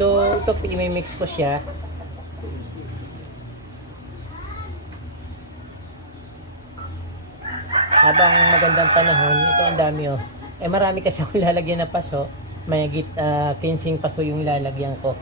So, ito i-mix ko siya. Habang magandang panahon, ito ang dami oh. Eh marami kasi ako lalagyan na paso. Mayigit 15 paso yung lalagyan ko.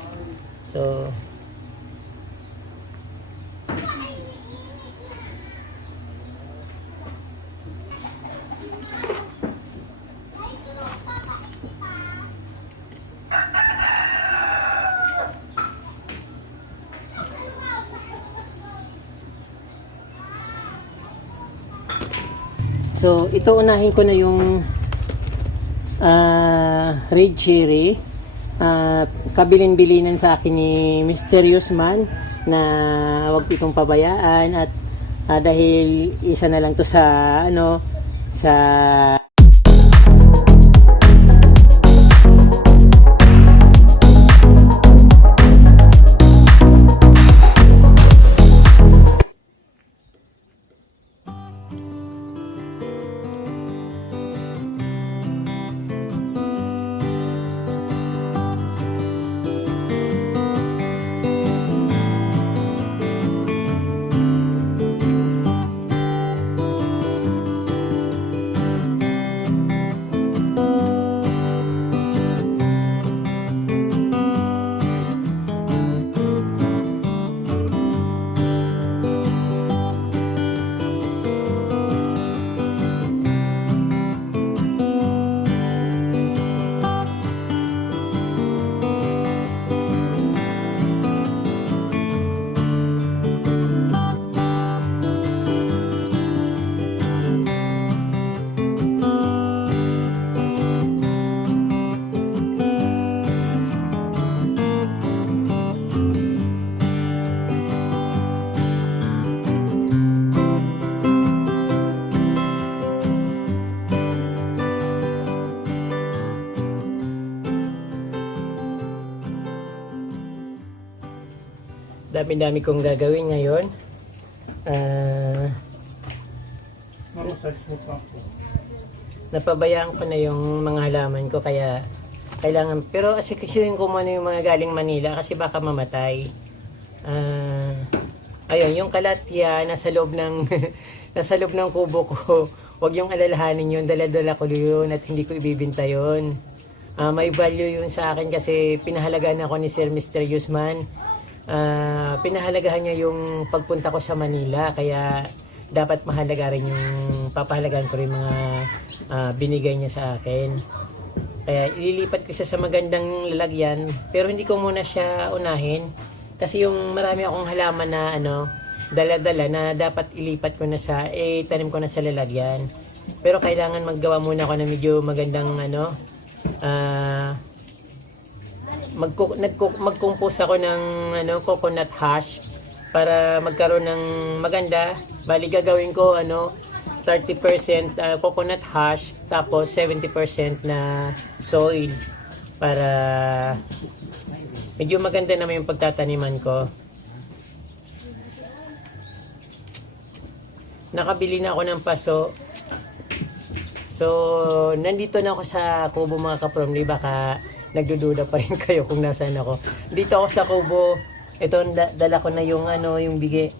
So, ito unahin ko na yung red cherry. Kabilin-bilinan sa akin ni Mysterious Man na wag itong pabayaan at dahil isa na lang to sa sa dami-dami kong gagawin ngayon. Napabayaan ko na yung mga halaman ko kaya kailangan, pero asikasuhin ko muna yung mga galing Manila kasi baka mamatay. Ayun, yung kalatya nasa loob ng nasa loob ng kubo ko. Huwag yung alalahanin yun, dala-dala ko yun at hindi ko ibibinta yun. May value yun sa akin kasi pinahalagaan ako ni Sir Mysterious Man. Pinahalagahan niya yung pagpunta ko sa Manila kaya dapat mahalaga rin yung papahalagaan ko rin mga binigay niya sa akin. Kaya ililipat ko siya sa magandang lalagyan pero hindi ko muna siya unahin kasi yung marami akong halaman na dala-dala na dapat ilipat ko na sa tanim ko na sa lalagyan. Pero kailangan maggawa muna ako ng medyo magandang mag-compose ako ng coconut hash para magkaroon ng maganda. Bali gagawin ko 30% coconut hash tapos 70% na soil para medyo maganda naman yung pagtataniman ko. Nakabili na ako ng paso. So, nandito na ako sa kubo mga kapromli. Baka nagdududa pa rin kayo kung nasaan ako. Dito ako sa kubo. Ito, dala ko na yung yung bigay.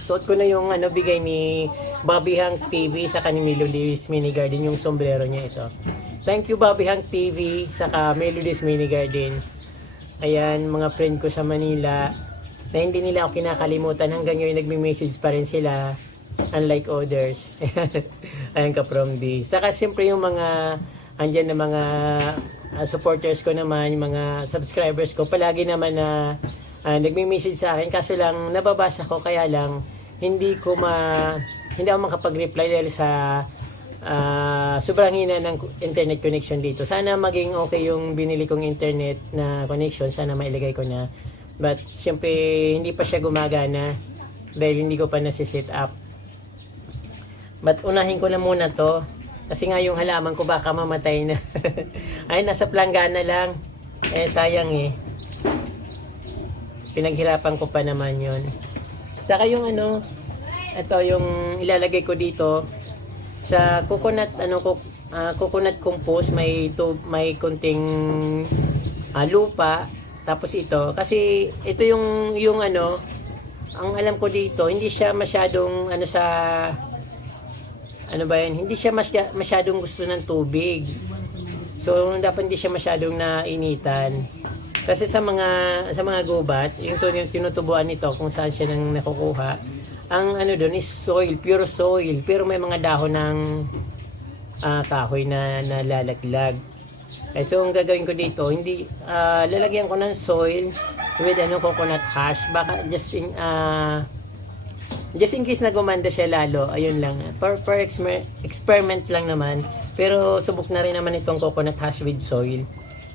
Suot ko na yung bigay ni Bobby Hank TV sa ni Melodies Mini Garden, yung sombrero niya ito. Thank you Bobby Hank TV sa Melodies Mini Garden. Ayan, mga friend ko sa Manila na hindi nila ako kinakalimutan. Hanggang ngayon nagme-message pa rin sila. Unlike others. Ayan ka from D. Saka siyempre yung mga andyan na mga supporters ko naman, yung mga subscribers ko, palagi naman na nagme-message sa akin. Kaso lang nababasa ko kaya lang hindi ako makapag-reply dahil sa sobrang hina ng internet connection dito. Sana maging okay yung binili kong internet na connection. Sana mailagay ko na. But siyempre hindi pa siya gumagana dahil hindi ko pa nasi-set up. But unahin ko na muna to kasi nga yung halaman ko baka mamatay na. Ay, nasa planggana lang. Sayang Pinaghirapan ko pa naman yon. Saka yung ito yung ilalagay ko dito sa coconut coconut compost, may konting lupa Tapos ito, kasi ito yung ano, ang alam ko dito, hindi siya masyadong ano sa ano ba yan, hindi siya masyadong gusto ng tubig. So dapat hindi siya masyadong nainitan. Kasi sa mga gubat, yung tinutubuan nito kung saan siya nang nakukuha, ang ano doon is soil, pure soil, pero may mga dahon ng kahoy na nalalaglag. So ang gagawin ko dito, hindi lalagyan ko ng soil with coconut hash, baka just in case na gumanda siya lalo, ayun lang. Per experiment lang naman, pero subok na rin naman itong coconut hash with soil.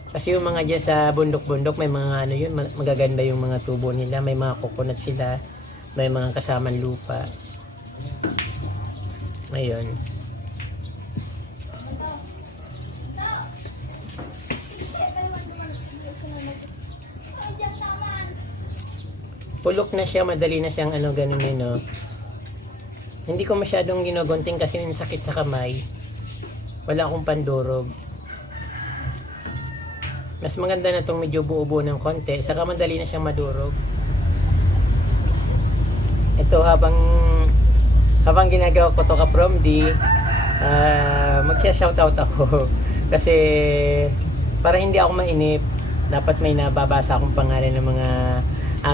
Kasi yung mga dyan sa bundok-bundok, may mga ano yun, magaganda yung mga tubo nila, may mga coconut sila, may mga kasamang lupa. Ayun. Pulok na siya, madali na siyang ganun yun, no? Hindi ko masyadong ginugunting kasi sakit sa kamay. Wala akong pandurog. Mas maganda na itong medyo buo-buo ng konti, saka madali na siyang madurog. Ito habang ginagawa ko to ka-From D, magsha-shoutout ako. Kasi para hindi ako mainip, dapat may nababasa akong pangalan ng mga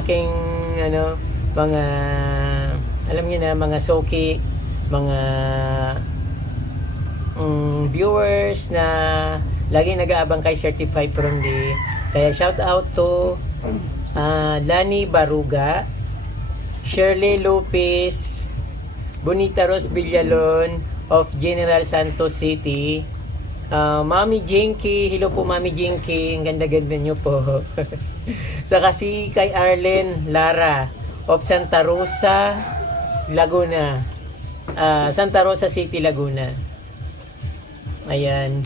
aking mga alam niyo na, mga soki, mga viewers na lagi nag-aabang kay Certified From D. Kaya shout out to Lani Baruga, Shirley Lopez, Bonita Rose Villalon of General Santos City, Mami Jinky, hello po Mami Jinky, ang ganda-ganda nyo po. Saka si kay Arlen Lara of Santa Rosa, Laguna, Santa Rosa City, Laguna. Ayan.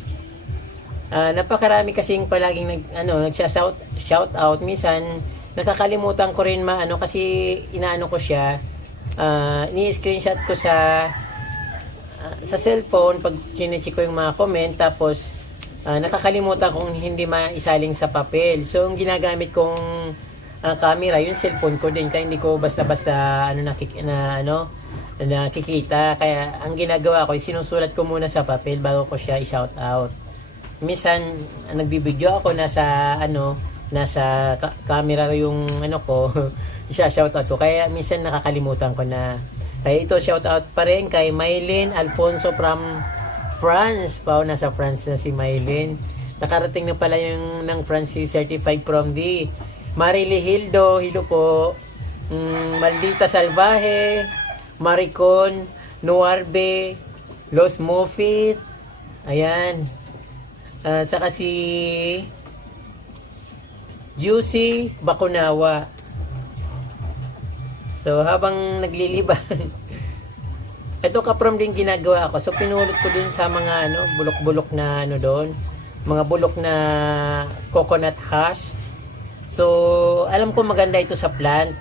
Napakarami kasing palaging shout out. Minsan nakakalimutan ko rin kasi inaano ko siya, ni-screenshot ko sa cellphone pag chinecheck ko yung mga comment, tapos nakakalimutan kong hindi maisaling sa papel. So ang ginagamit kong camera, yung cellphone ko din, kaya hindi ko basta-basta nakikita. Kaya ang ginagawa ko, sinusulat ko muna sa papel bago ko siya i-shout out. Minsan nagbibideo ako, nasa camera yung ko i-shoutout ko, kaya minsan nakakalimutan ko na. Kaya ito, shoutout pa rin kay Maylin Alfonso from France. Nasa France na si Maylin. Nakarating na pala yung ng France si Certified From D. Marily Hildo, hilo po. Maldita Salvaje, Maricon Nuarbe, Los Mofit, ayan. Saka si Juicy Bakunawa. So habang naglilibang ito ka-From din ginagawa ko. So pinulot ko dun sa mga bulok-bulok na doon, mga bulok na coconut hash. So alam ko maganda ito sa plant.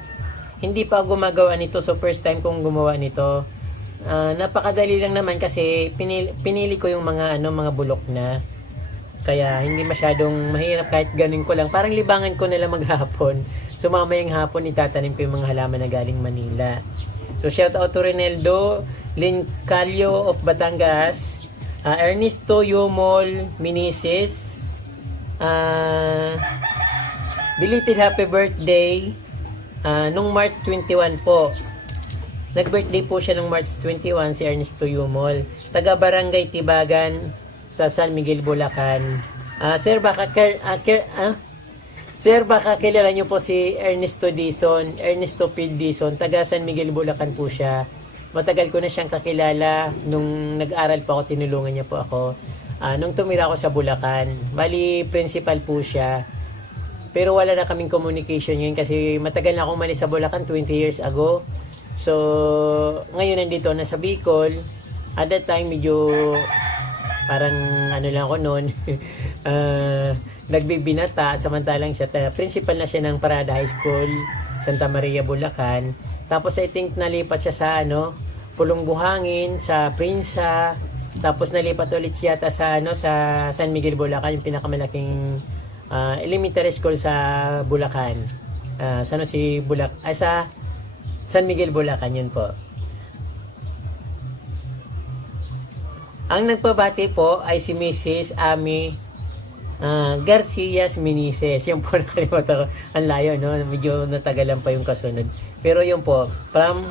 Hindi pa gumagawa nito, so first time kong gumawa nito. Napakadali lang naman kasi pinili ko yung mga bulok na. Kaya hindi masyadong mahirap, kahit ganin ko lang. Parang libangan ko nila maghapon. So mamayang hapon itatanim ko yung mga halaman na galing Manila. So shout out to Reneldo Lincalio of Batangas, Ernesto Yomol Minisis, belated happy birthday nung March 21 po. Nag-birthday po siya nung March 21 si Ernesto Yomol. Taga Barangay Tibagan sa San Miguel, Bulacan. Sir, baka kilala niyo po si Ernesto Pil Dizon, taga San Miguel, Bulacan po siya. Matagal ko na siyang kakilala. Nung nag-aral pa ako, tinulungan niya po ako. Nung tumira ako sa Bulacan, bali principal po siya. Pero wala na kaming communication yun kasi matagal na akong umalis sa Bulacan, 20 years ago. So, ngayon nandito na sa Bicol. At that time, medyo parang lang ako noon. Nagbibinata, samantalang siya, principal na siya ng Parada High School, Santa Maria, Bulacan. Tapos I think nalipat siya sa Pulong Buhangin, sa Prinsa. Tapos nalipat ulit siya sa San Miguel, Bulacan, yung pinakamalaking elementary school sa Bulacan. Sa San Miguel, Bulacan, yun po. Ang nagpabati po ay si Mrs. Ami Garcia Minises. Yung po nakalimutan ko. Ang layo, no? Medyo natagalan pa yung kasunod. Pero yun po, from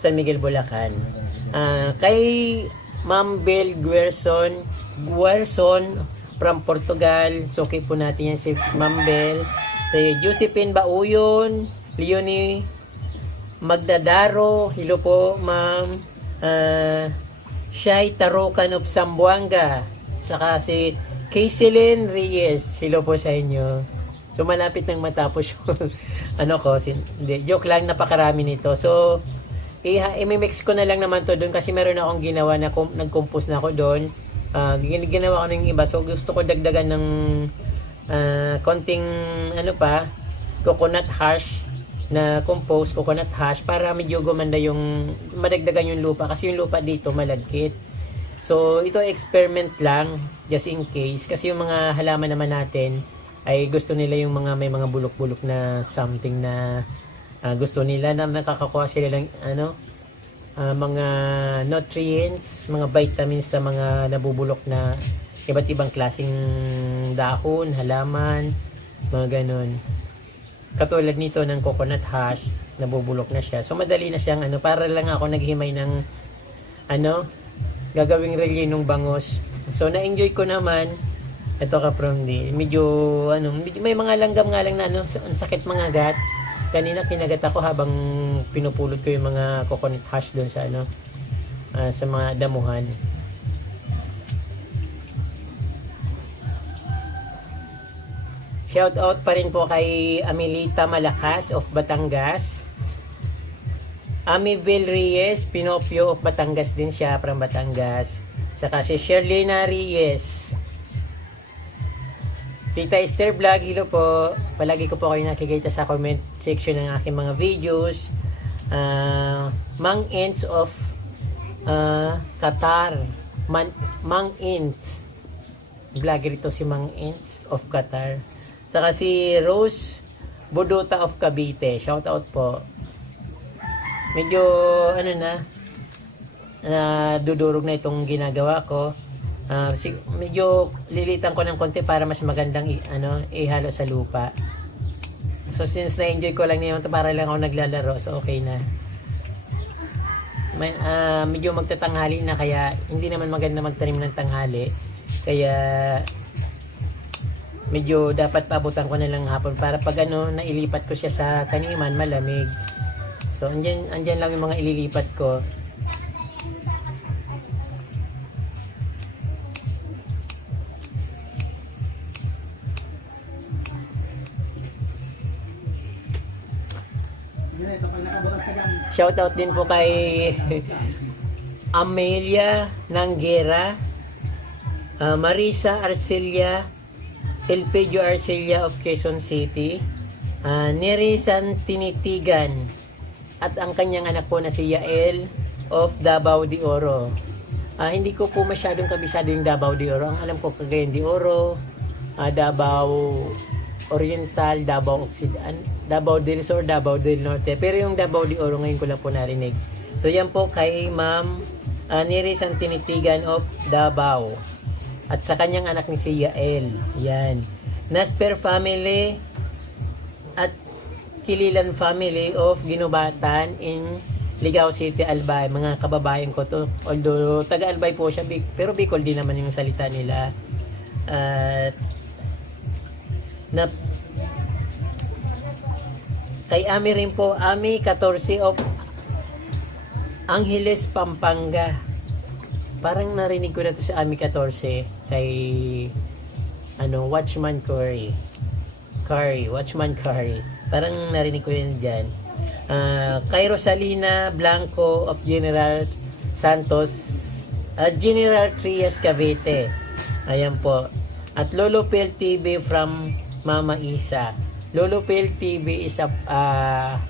San Miguel, Bulacan. Kay Ma'am Bel Guerson from Portugal. Suki po natin yan si Ma'am Bel. Si Josephine Bauyon, Leonie Magdadaro. Hello po, Ma'am. Shai Tarocan of Zamboanga. Saka si Kayselyn Reyes. Hello po sa inyo. So malapit nang matapos yung joke lang, napakarami nito. So i-mix ko na lang naman to doon kasi meron akong ginawa na nag-compose na ako doon. Ginawa ko ng iba. So gusto ko dagdagan ng konting coconut hash na compose, coconut hash, para medyo gumanda yung madagdagan yung lupa kasi yung lupa dito malagkit. So ito experiment lang, just in case, kasi yung mga halaman naman natin ay gusto nila yung may mga bulok-bulok na something na gusto nila na nakakakuha sila ng mga nutrients, mga vitamins sa mga nabubulok na iba't ibang klaseng dahon, halaman, mga ganun. Katulad nito ng coconut hash, nabubulok na siya. So madali na siyang para lang ako naghimay ng gagawing relinong bangos. So na-enjoy ko naman ito Ka-Promdi. Medyo may mga langgam nga lang na ang sakit mga gat. Kanina kinagat ako habang pinupulot ko yung mga coconut hash doon sa sa mga damuhan. Shout out pa rin po kay Amelita Malakas of Batangas. Amibel Reyes, Pinopio of Batangas din siya, from Batangas. Saka si Sherlina Reyes. Tita Esther Vlog, hello po. Palagi ko po kayo nakikita sa comment section ng aking mga videos. Mang Ints of Qatar. Mang Ints. Vlogger ito si Mang Ints of Qatar. Saka si Rose Budota of Cavite. Shout out po. Medyo dudurog na itong ginagawa ko. Medyo lilitan ko ng konti para mas magandang ihalo sa lupa. So since na-enjoy ko lang niyon, para lang ako naglalaro, so okay na. Medyo magtatanghali na, kaya hindi naman maganda magtanim ng tanghali. Kaya medyo dapat paabutan ko na lang hapon para pag nailipat ko siya sa taniman, malamig. So andyan lang yung mga ililipat ko. Shoutout din po kay Amelia Nanggera, Marisa Arcelia, Elpedio Arcelia of Quezon City, Neri Santinitigan, at ang kanyang anak po na si Yael of Davao de Oro. Hindi ko po masyadong kabisado yung Davao de Oro. Ang alam ko Cagayan de Oro, Davao Oriental, Davao Occidental, Davao del Sur, Davao del Norte. Pero yung Davao de Oro ngayon ko lang po narinig. So yan po kay Ma'am Neri Santinitigan of Davao. At sa kanyang anak ni si Yael. Yan. Nasper family at Kililan family of Ginubatan in Ligao City, Albay. Mga kababayan ko to. Although taga Albay po siya, pero Bicol din naman yung salita nila. Kay Ami rin po, Ami 14 of Angeles, Pampanga. Parang narinig ko na to sa Ami 14 kay Watchman Watchman Curry. Parang narinig ko yun dyan. Kay Rosalina Blanco of General Santos, General Trias Cavite. Ayan po. At Lolo Pel TV from Mama Isa. Lolo Pel TV is a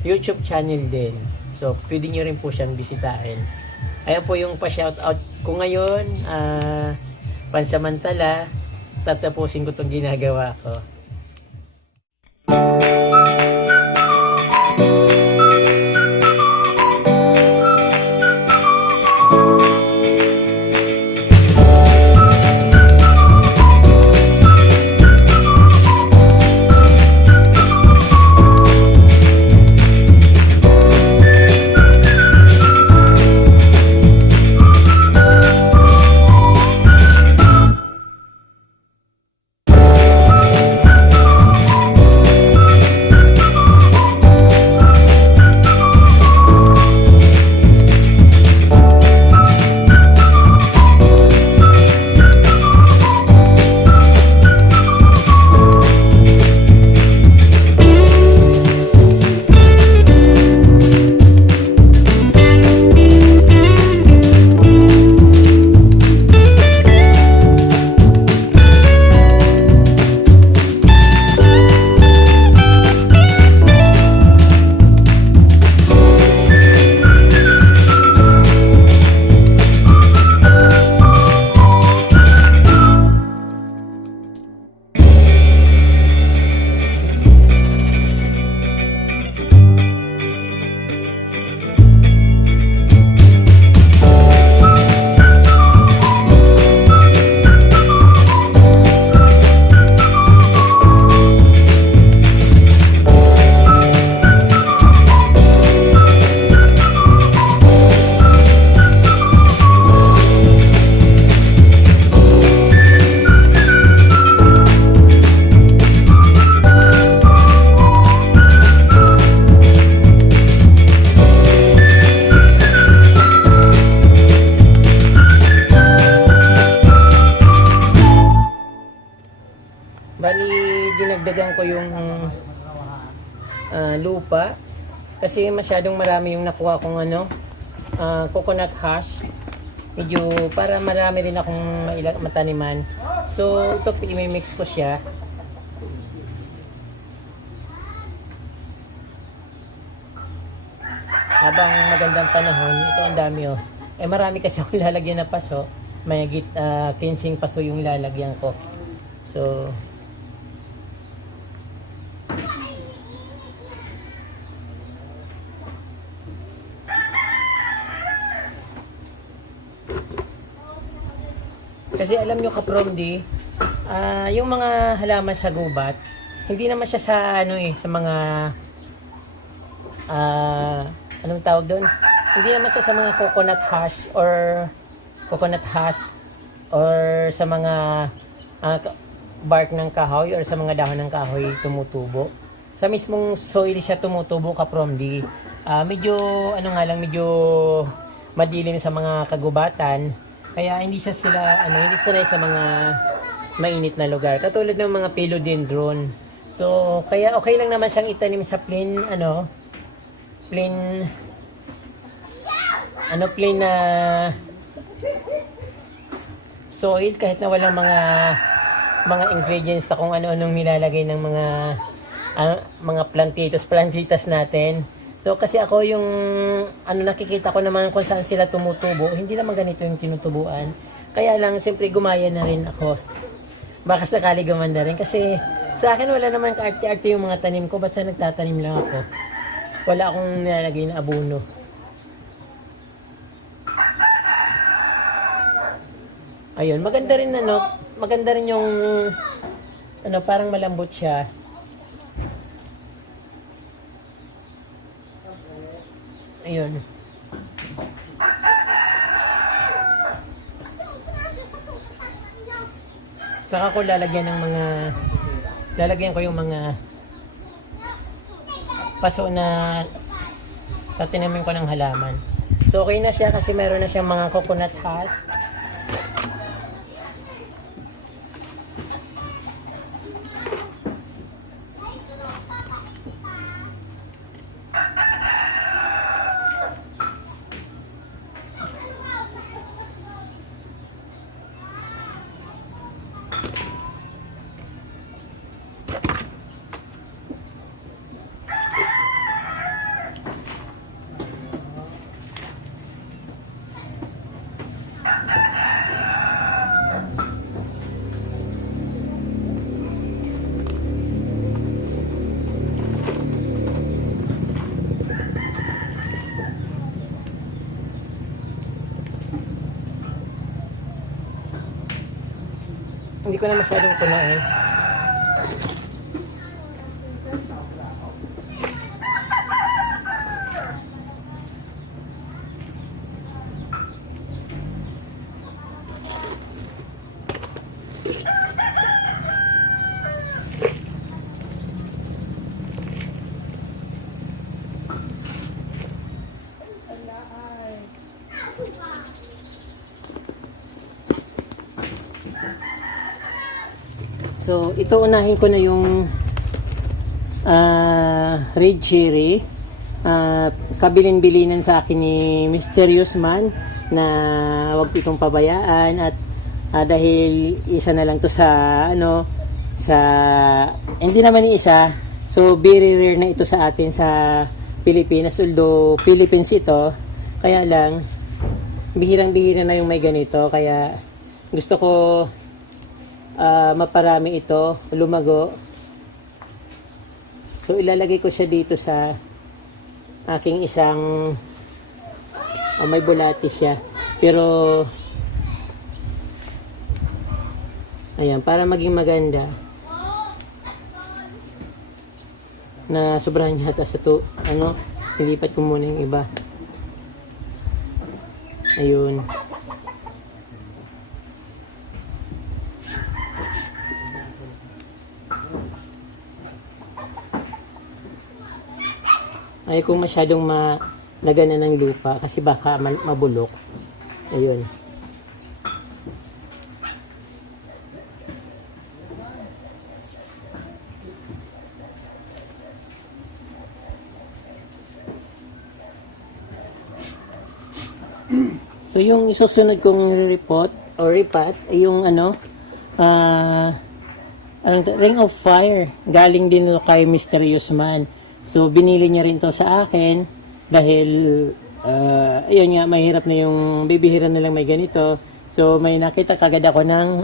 YouTube channel din. So, pwede nyo rin po siyang bisitahin. Ayan po yung pa-shoutout ko ngayon. Pansamantala, tatapusin ko itong ginagawa ko. dinagdagan ko yung lupa kasi masyadong marami yung nakuha kong coconut hash. Medyo para marami rin akong mataniman. So ito i-mix ko siya. Habang magandang panahon, ito ang dami oh. Eh marami kasi akong lalagyan na paso. Mayigit 15 paso yung lalagyan ko. So kasi alam nyo kapromdi, yung mga halaman sa gubat, hindi naman siya sa sa mga anong tawag doon? Hindi naman siya sa mga coconut hash or sa mga bark ng kahoy or sa mga dahon ng kahoy tumutubo. Sa mismong soil siya tumutubo kapromdi. Medyo medyo madilim sa mga kagubatan. Kaya hindi siya hindi sanay sa mga mainit na lugar. Katulad ng mga philodendron. So, kaya okay lang naman siyang itanim sa plain na soil kahit na walang mga ingredients na kung ano-anong nilalagay ng mga plantitas natin. So kasi ako yung nakikita ko naman kung saan sila tumutubo, hindi naman ganito yung tinutubuan. Kaya lang siyempre gumaya na rin ako. Baka sakali gumanda rin kasi sa akin wala naman kaarte-arte yung mga tanim ko, basta nagtatanim lang ako. Wala akong nilalagay na abono. Ayun, maganda rin yung parang malambot siya. Ayun. Saka ko lalagyan ko yung mga paso na tatinamin ko ng halaman. So okay na siya kasi meron na siyang mga coconut husk. hindi ko na masyadong punuin. So, ito unahin ko na yung red cherry. Kabilin-bilinan sa akin ni Mysterious Man na wag itong pabayaan at dahil isa na lang to sa hindi naman isa, so very rare na ito sa atin sa Pilipinas, although Philippines ito, kaya lang bihirang-bihira na yung may ganito, kaya gusto ko maparami ito, lumago. So ilalagay ko siya dito sa aking isang may bulati siya, pero ayan, para maging maganda na sobrahan yata sa to, nilipat ko muna yung iba. Ayun. Ayaw kong masyadong malagana ng lupa kasi baka mabulok. Ayun. So yung isusunod kong repot o ripat ay yung Ring of Fire. Galing din ito kay Mysterious Man. So binili niya rin to sa akin dahil ayun nga, mahirap na yung bibihira na lang may ganito. So may nakita kagad ako ng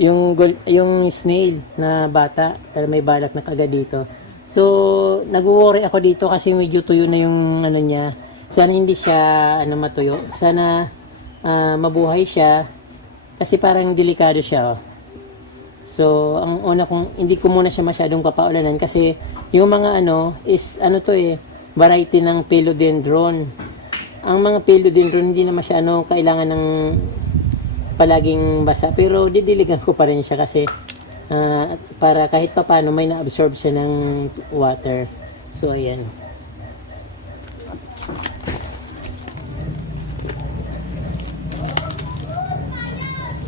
yung snail na bata, may balak na kagad dito. So nag-worry ako dito kasi medyo tuyo na yung niya. Sana hindi siya matuyo. Sana mabuhay siya kasi parang delikado siya. So ang una kong hindi ko muna siya masyadong papaulanan kasi yung mga is variety ng philodendron. Ang mga philodendron hindi naman siya kailangan ng palaging basa, pero didiligan ko pa rin siya kasi para kahit papaano may na-absorb siya ng water. So ayan.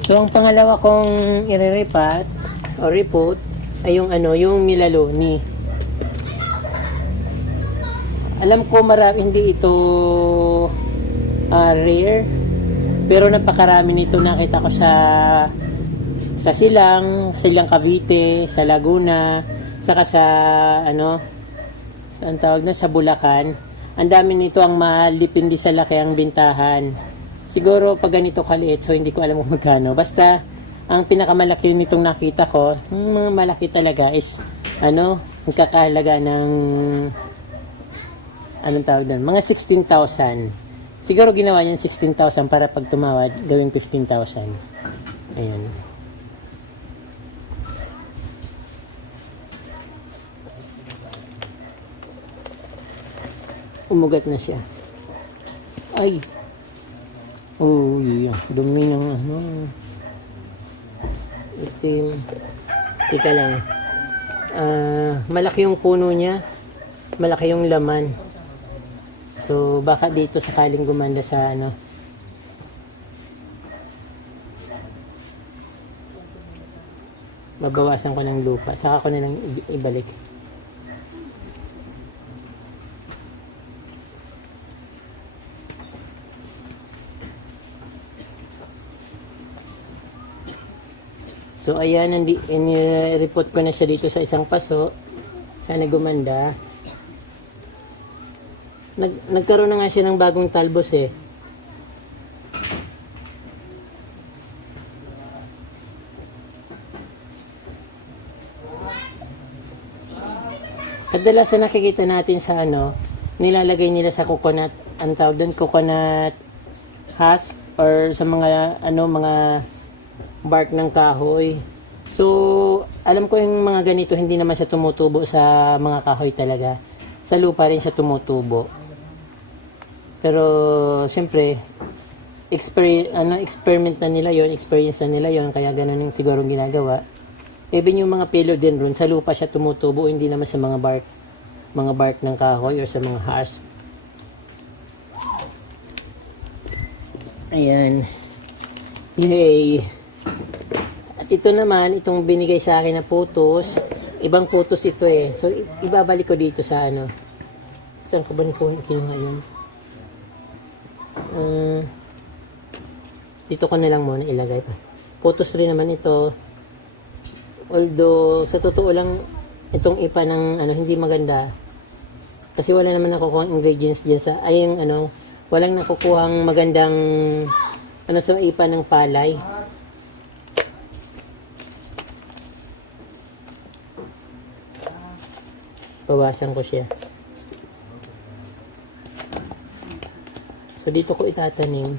So ang pangalawa kong ireripat o repot ay yung Melaloni. Alam ko hindi ito rare, pero napakarami nito nakita ko sa Silang Cavite, sa Laguna, saka sa saan tawag na, sa Bulacan. Ang dami nito, ang mahal, depende sa laki ang bintahan. Siguro pag ganito kaliit, so hindi ko alam kung magkano. Basta ang pinakamalaki nitong nakita ko, mga malaki talaga is magkakahalaga ng tawag doon, mga 16,000. Siguro ginawa niyan 16,000 para pag tumawad gawing 15,000. Ayun. Umugat na siya. Ay. Oh, yeah. Dumi ng itim. Teka lang. Malaki yung puno niya. Malaki yung laman. So, baka dito sakaling gumanda sa babawasan ko ng lupa. Saka ko na lang ibalik. So ayan, report ko na siya dito sa isang paso. Sana gumanda. Nagkaroon na nga siya ng bagong talbos eh. Kadalasan nakikita natin sa nilalagay nila sa coconut, ang tawag doon, coconut husk, or sa mga mga bark ng kahoy. So, alam ko yung mga ganito, hindi naman siya tumutubo sa mga kahoy talaga. Sa lupa rin siya tumutubo. Pero, siyempre, experiment na nila yon, experience na nila yon, kaya ganun yung siguro ginagawa. Even yung mga philodendron, sa lupa siya tumutubo, hindi naman sa mga bark ng kahoy or sa mga husk. Ayan. Yay! At ito naman, itong binigay sa akin na photos, ibang photos ito eh. So, ibabalik ko dito sa ano. Saan ko ba kinuha yun? Dito ko na lang muna ilagay pa. Photos rin naman ito. Although, sa totoo lang, itong ipa ng ano, hindi maganda. Kasi wala naman nakukuha ingredients dyan sa, ay yung ano, walang nakukuhang magandang ano sa ipa ng palay. Bawasan ko siya. So, dito ko itatanim.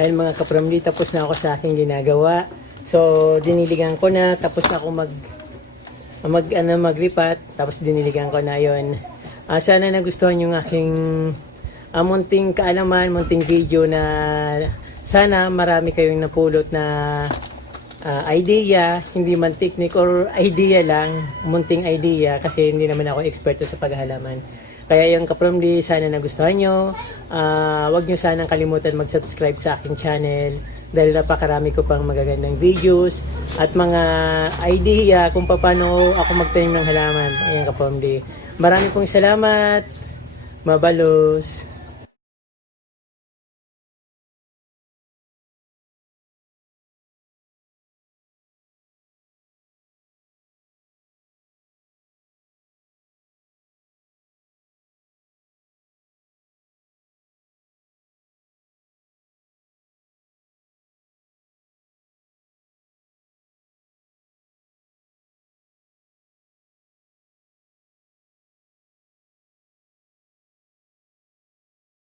Ayun mga kapramli, tapos na ako sa aking ginagawa. So, diniligan ko na, tapos na ako maglipat, tapos diniligan ko na yon. Sana nagustuhan yung aking munting kaalaman, munting video na sana marami kayong napulot na idea, hindi man technique or idea lang, munting idea kasi hindi naman ako eksperto sa paghahalaman. Kaya yung kapramli, sana nagustuhan nyo. Huwag nyo sanang kalimutan mag-subscribe sa aking channel dahil napakarami ko pang magagandang videos at mga idea kung paano ako magtanim ng halaman. Ayan kapramli. Marami pong salamat. Mabalos.